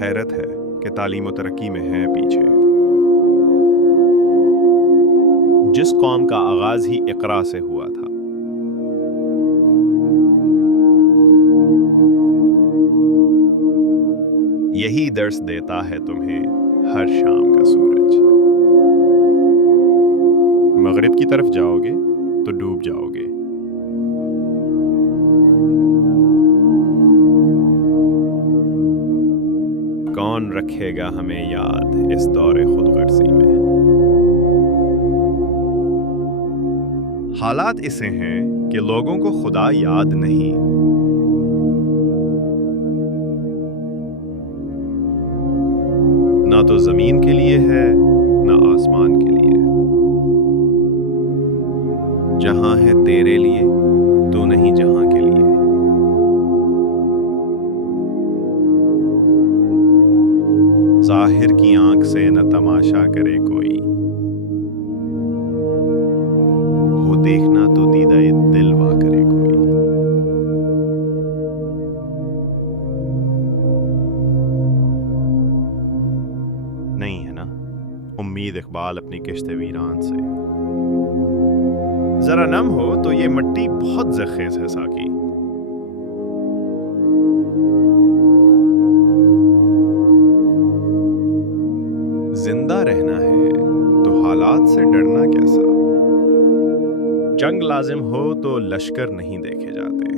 حیرت ہے کہ تعلیم و ترقی میں ہے پیچھے۔ جس قوم کا آغاز ہی اقرا سے ہوا تھا، یہی درس دیتا ہے تمہیں ہر شام کا سورج۔ مغرب کی طرف جاؤ گے تو ڈوب جاؤ گے۔ کون رکھے گا ہمیں یاد اس دور خود غرضی میں؟ حالات اسے ہیں کہ لوگوں کو خدا یاد نہیں۔ نہ تو زمین کے لیے ہے نہ آسمان کے لیے۔ جہاں ہے تیرے لیے تو نہیں جہاں کے لیے۔ ظاہر کی آنکھ سے نہ تماشا کرے کوئی، ہو دیکھنا تو دیدہ دل وا کرے کوئی۔ نہیں ہے نا امید اقبال اپنی کشت ویران سے؟ ذرا نم ہو تو یہ مٹی بہت زخیز ہے ساقی۔ زندہ رہنا ہے تو حالات سے ڈرنا کیسا؟ جنگ لازم ہو تو لشکر نہیں دیکھے جاتے۔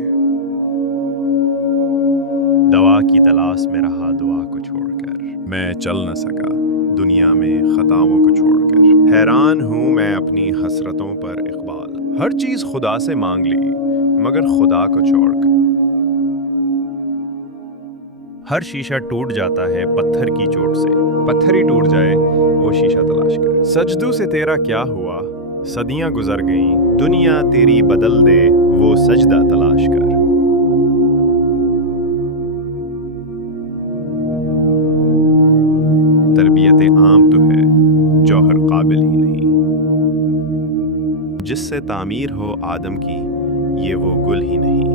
دوا کی تلاش میں رہا دعا کو چھوڑ کر، میں چل نہ سکا دنیا میں خطاؤں کو چھوڑ کر۔ حیران ہوں میں اپنی حسرتوں پر اقبال، ہر چیز خدا سے مانگ لی مگر خدا کو چھوڑ کر۔ ہر شیشہ ٹوٹ جاتا ہے پتھر کی چوٹ سے، پتھر ہی ٹوٹ جائے وہ شیشہ تلاش کر۔ سجدوں سے تیرا کیا ہوا، صدیاں گزر گئیں، دنیا تیری بدل دے وہ سجدہ تلاش کر۔ تربیت عام تو ہے جوہر قابل ہی نہیں، جس سے تعمیر ہو آدم کی یہ وہ گل ہی نہیں۔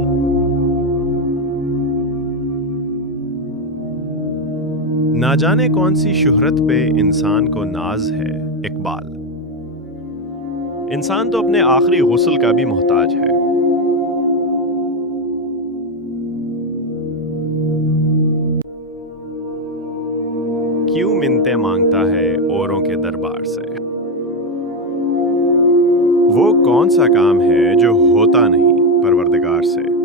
نہ جانے کون سی شہرت پہ انسان کو ناز ہے اقبال، انسان تو اپنے آخری غسل کا بھی محتاج ہے۔ کیوں منتیں مانگتا ہے اوروں کے دربار سے؟ وہ کون سا کام ہے جو ہوتا نہیں پروردگار سے؟